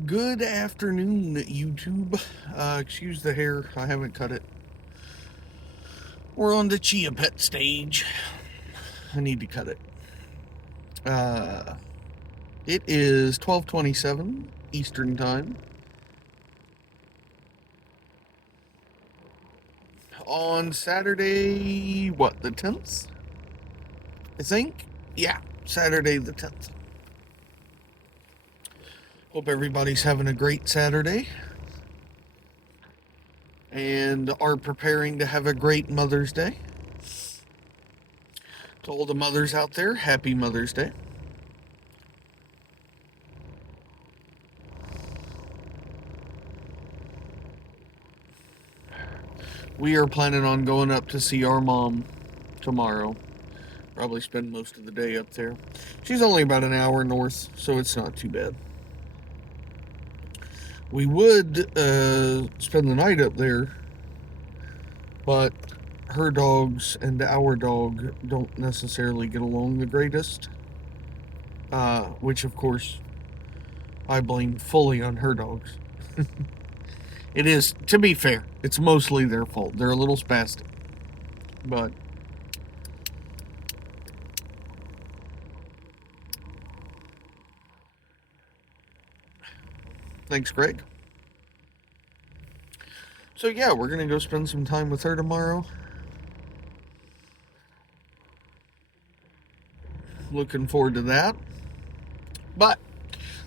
Good afternoon, YouTube. Excuse the hair, I haven't cut it. We're on the Chia Pet stage. I need to cut it. Uh, it is 12:27 Eastern Time on Saturday, the 10th? I think? Yeah, Saturday the 10th. Hope everybody's having a great Saturday and are preparing to have a great Mother's Day. To all the mothers out there, happy Mother's Day. We are planning on going up to see our mom tomorrow. Probably spend most of the day up there. She's only about an hour north, so it's not too bad. We would spend the night up there, but her dogs and our dog don't necessarily get along the greatest. Which, of course, I blame fully on her dogs. It is, to be fair, it's mostly their fault. They're a little spastic. But thanks, Greg. So yeah, we're gonna go spend some time with her tomorrow. Looking forward to that. But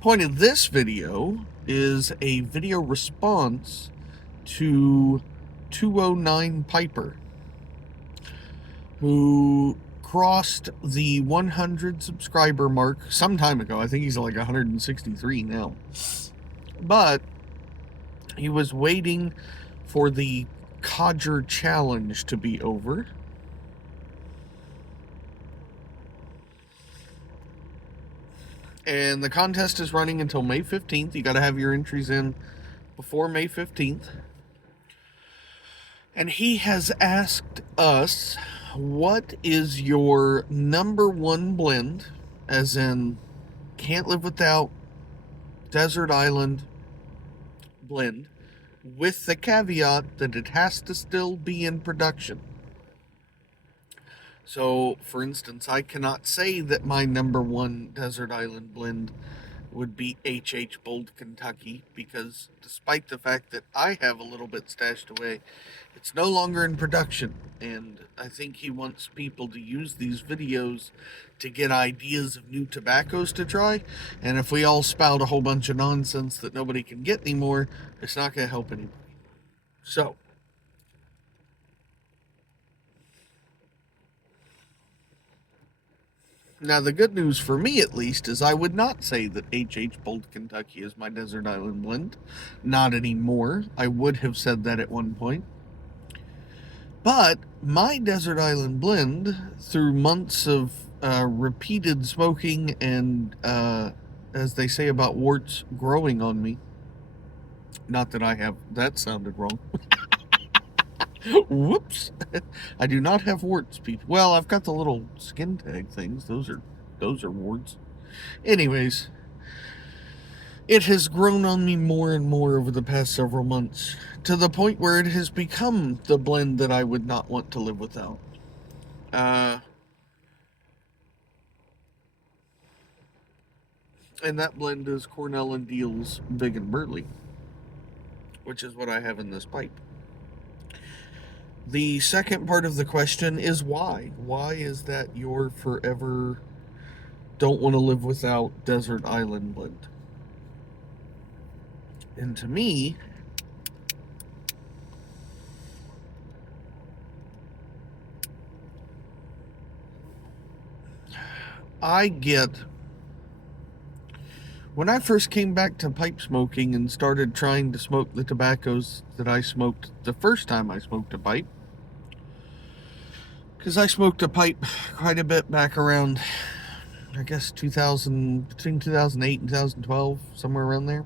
point of this video is a video response to 209 Piper, who crossed the 100 subscriber mark some time ago. I think he's like 163 now. But he was waiting for the Codger Challenge to be over. And the contest is running until May 15th. You got to have your entries in before May 15th. And he has asked us, what is your number one blend, as in can't live without desert island blend, with the caveat that it has to still be in production. So, for instance, I cannot say that my number one desert island blend would be H.H. Bold Kentucky, because despite the fact that I have a little bit stashed away, it's no longer in production. And I think he wants people to use these videos to get ideas of new tobaccos to try. And if we all spout a whole bunch of nonsense that nobody can get anymore, it's not going to help anybody. So, now, the good news for me, at least, is I would not say that H.H. Bold Kentucky is my desert island blend. Not anymore. I would have said that at one point. But my desert island blend, through months of repeated smoking and, as they say about warts, growing on me. Not that I have, that sounded wrong. Whoops. I do not have warts, people. Well, I've got the little skin tag things. Those are warts. Anyways, it has grown on me more and more over the past several months, to the point where it has become the blend that I would not want to live without. And that blend is Cornell and Deal's Big and Burley, which is what I have in this pipe. The second part of the question is why? Why is that your forever don't want to live without desert island blend? And to me, I get, when I first came back to pipe smoking and started trying to smoke the tobaccos that I smoked the first time I smoked a pipe, because I smoked a pipe quite a bit back around, I guess, between 2008 and 2012, somewhere around there.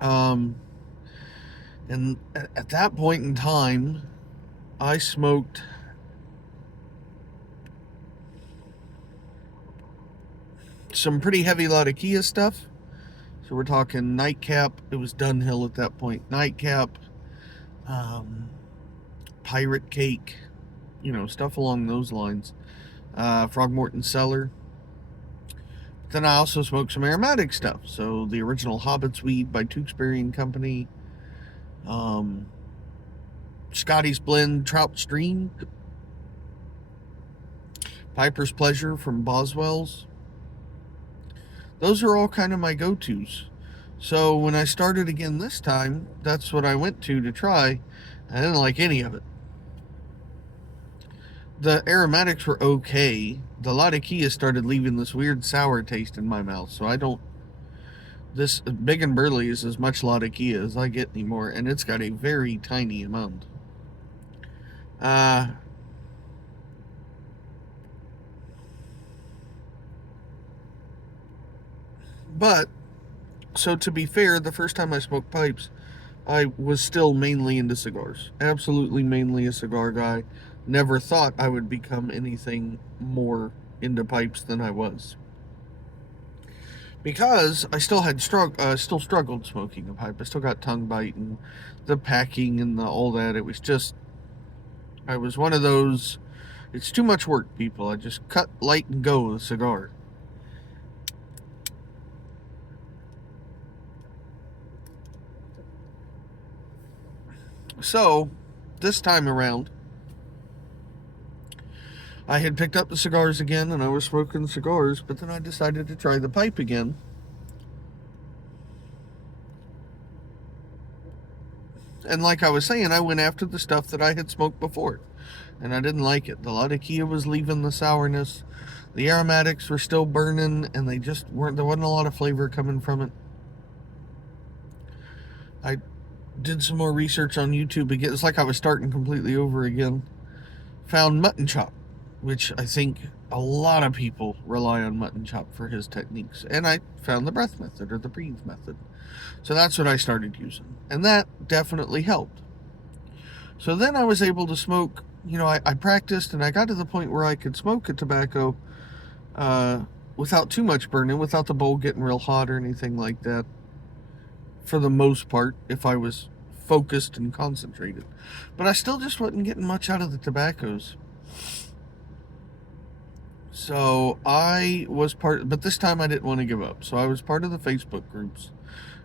And at that point in time, I smoked some pretty heavy Latakia stuff. So we're talking Nightcap. It was Dunhill at that point. Nightcap, Pirate Cake, stuff along those lines. Frogmorton Cellar. Then I also smoked some aromatic stuff. So the original Hobbit's Weed by Tewksbury and Company. Scotty's Blend Trout Stream. Piper's Pleasure from Boswell's. Those are all kind of my go-tos. So when I started again this time, that's what I went to try. I didn't like any of it. The aromatics were okay. The Latakia started leaving this weird sour taste in my mouth, so this Big and Burley is as much Latakia as I get anymore, and it's got a very tiny amount. But, so to be fair, the first time I smoked pipes, I was still mainly into cigars. Absolutely mainly a cigar guy. Never thought I would become anything more into pipes than I was. Because I still had struggled smoking a pipe. I still got tongue bite and the packing and all that. It was just, I was one of those, it's too much work, people. I just cut, light, and go with a cigar. So, this time around, I had picked up the cigars again and I was smoking cigars, but then I decided to try the pipe again. And like I was saying, I went after the stuff that I had smoked before, and I didn't like it. The Latakia was leaving the sourness. The aromatics were still burning, and there wasn't a lot of flavor coming from it. I did some more research on YouTube again. It's like I was starting completely over again. Found Mutton Chop, which I think a lot of people rely on Mutton Chop for his techniques. And I found the breath method or the breathe method. So that's what I started using. And that definitely helped. So then I was able to smoke, I practiced and I got to the point where I could smoke a tobacco without too much burning, without the bowl getting real hot or anything like that. For the most part, if I was focused and concentrated. But I still just wasn't getting much out of the tobaccos. So I was but this time I didn't want to give up. So I was part of the Facebook groups.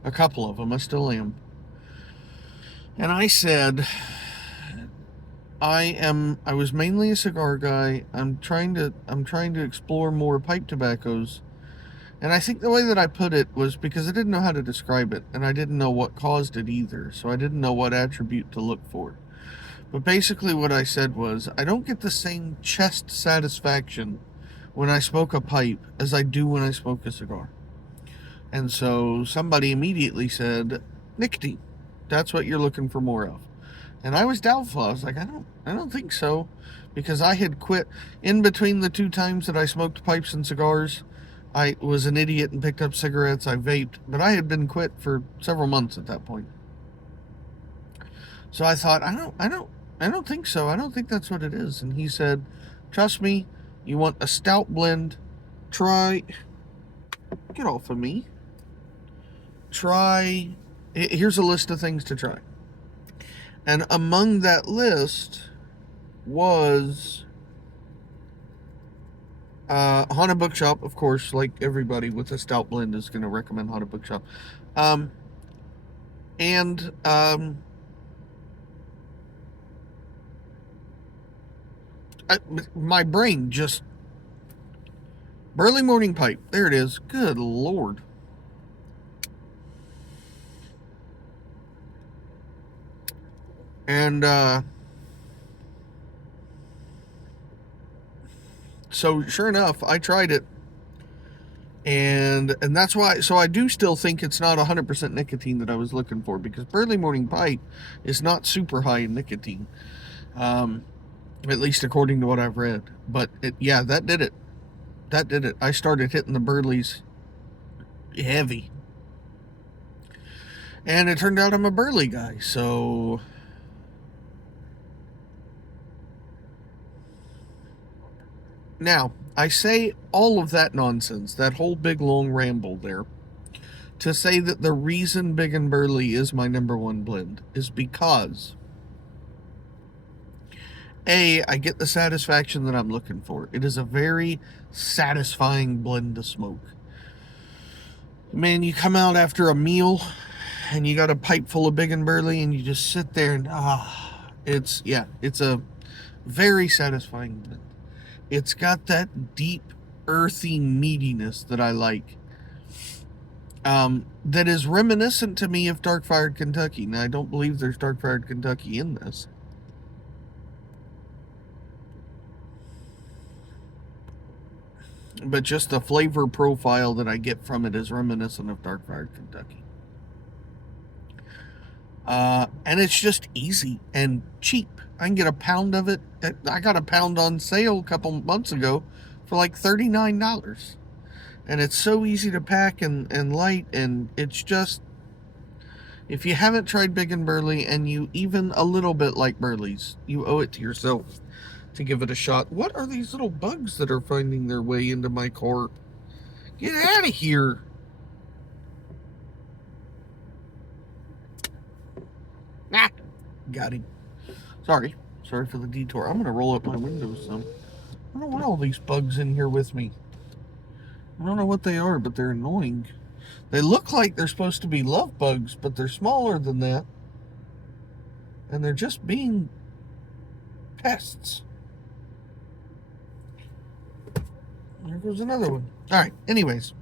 A couple of them, I still am. And I said, I was mainly a cigar guy. I'm trying to explore more pipe tobaccos. And I think the way that I put it was because I didn't know how to describe it, and I didn't know what caused it either, so I didn't know what attribute to look for. But basically what I said was, I don't get the same chest satisfaction when I smoke a pipe as I do when I smoke a cigar. And so somebody immediately said, nicotine. That's what you're looking for more of. And I was doubtful. I was like, I don't think so. Because I had quit in between the two times that I smoked pipes and cigars. I was an idiot and picked up cigarettes. I vaped, but I had been quit for several months at that point. So I thought, I don't think so. I don't think that's what it is. And he said, trust me, you want a stout blend. Get off of me. Here's a list of things to try. And among that list was Haunted Bookshop, of course, like everybody with a stout blend is going to recommend Haunted Bookshop. My brain just... Burley Morning Pipe. There it is. Good Lord. And, so sure enough, I tried it. And that's why, so I do still think it's not 100% nicotine that I was looking for, because Burley Morning Pipe is not super high in nicotine. At least according to what I've read. But that did it. That did it. I started hitting the Burleys heavy. And it turned out I'm a Burley guy, so... Now, I say all of that nonsense, that whole big long ramble there, to say that the reason Big and Burley is my number one blend is because I get the satisfaction that I'm looking for. It is a very satisfying blend to smoke. Man, you come out after a meal and you got a pipe full of Big and Burley and you just sit there and it's a very satisfying blend. It's got that deep, earthy meatiness that I like. That is reminiscent to me of Dark Fired Kentucky. Now, I don't believe there's Dark Fired Kentucky in this. But just the flavor profile that I get from it is reminiscent of Dark Fired Kentucky. And it's just easy and cheap. I can get a pound of it. I got a pound on sale a couple months ago for like $39. And it's so easy to pack and light, and it's just, if you haven't tried Big and Burley and you even a little bit like Burley's, you owe it to yourself to give it a shot. What are these little bugs that are finding their way into my car? Get out of here. Ah, got him. Sorry for the detour. I'm going to roll up my windows some. I don't want all these bugs in here with me. I don't know what they are, but they're annoying. They look like they're supposed to be love bugs, but they're smaller than that. And they're just being pests. There goes another one. All right, anyways.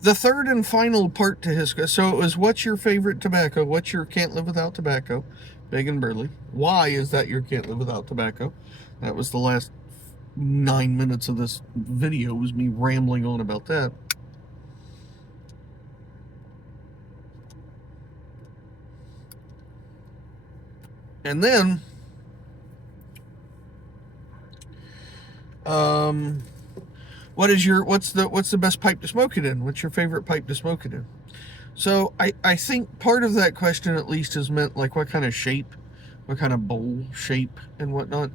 The third and final part to his... So it was, what's your favorite tobacco? What's your can't live without tobacco? Big and Burley. Why is that your can't live without tobacco? That was the last 9 minutes of this video, was me rambling on about that. And then what's the best pipe to smoke it in? What's your favorite pipe to smoke it in? So I think part of that question at least is meant like what kind of shape, what kind of bowl shape and whatnot.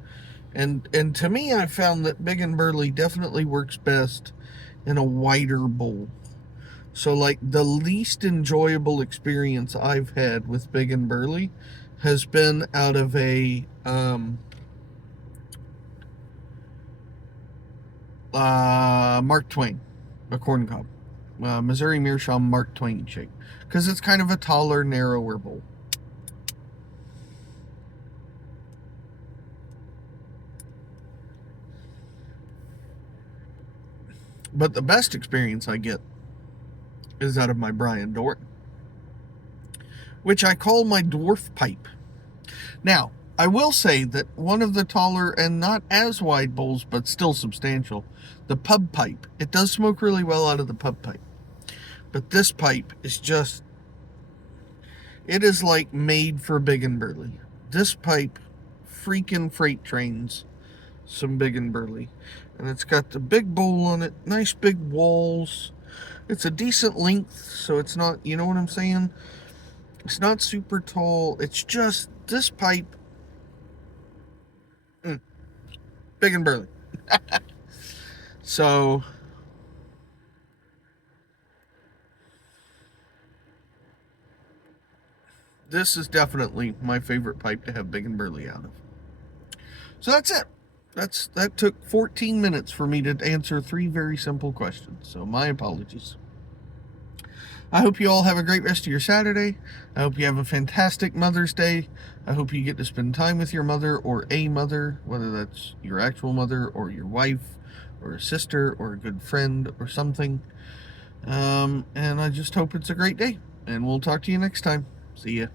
And to me, I found that Big and Burley definitely works best in a wider bowl. So like the least enjoyable experience I've had with Big and Burley has been out of a Mark Twain, a corn cob, Missouri Meerschaum Mark Twain shape, because it's kind of a taller, narrower bowl. But the best experience I get is out of my Brian Dorton, which I call my dwarf pipe. Now, I will say that one of the taller and not as wide bowls, but still substantial, the pub pipe, it does smoke really well out of the pub pipe. But this pipe is just, it is like made for Big and Burley. This pipe freaking freight trains some Big and Burley. And it's got the big bowl on it, nice big walls. It's a decent length, so it's not, you know what I'm saying? It's not super tall. It's just, this pipe, Big and Burley. So, this is definitely my favorite pipe to have Big and Burley out of. So that's it. That took 14 minutes for me to answer 3 very simple questions. So my apologies. I hope you all have a great rest of your Saturday. I hope you have a fantastic Mother's Day. I hope you get to spend time with your mother or a mother, whether that's your actual mother or your wife or a sister or a good friend or something. And I just hope it's a great day. And we'll talk to you next time. See ya.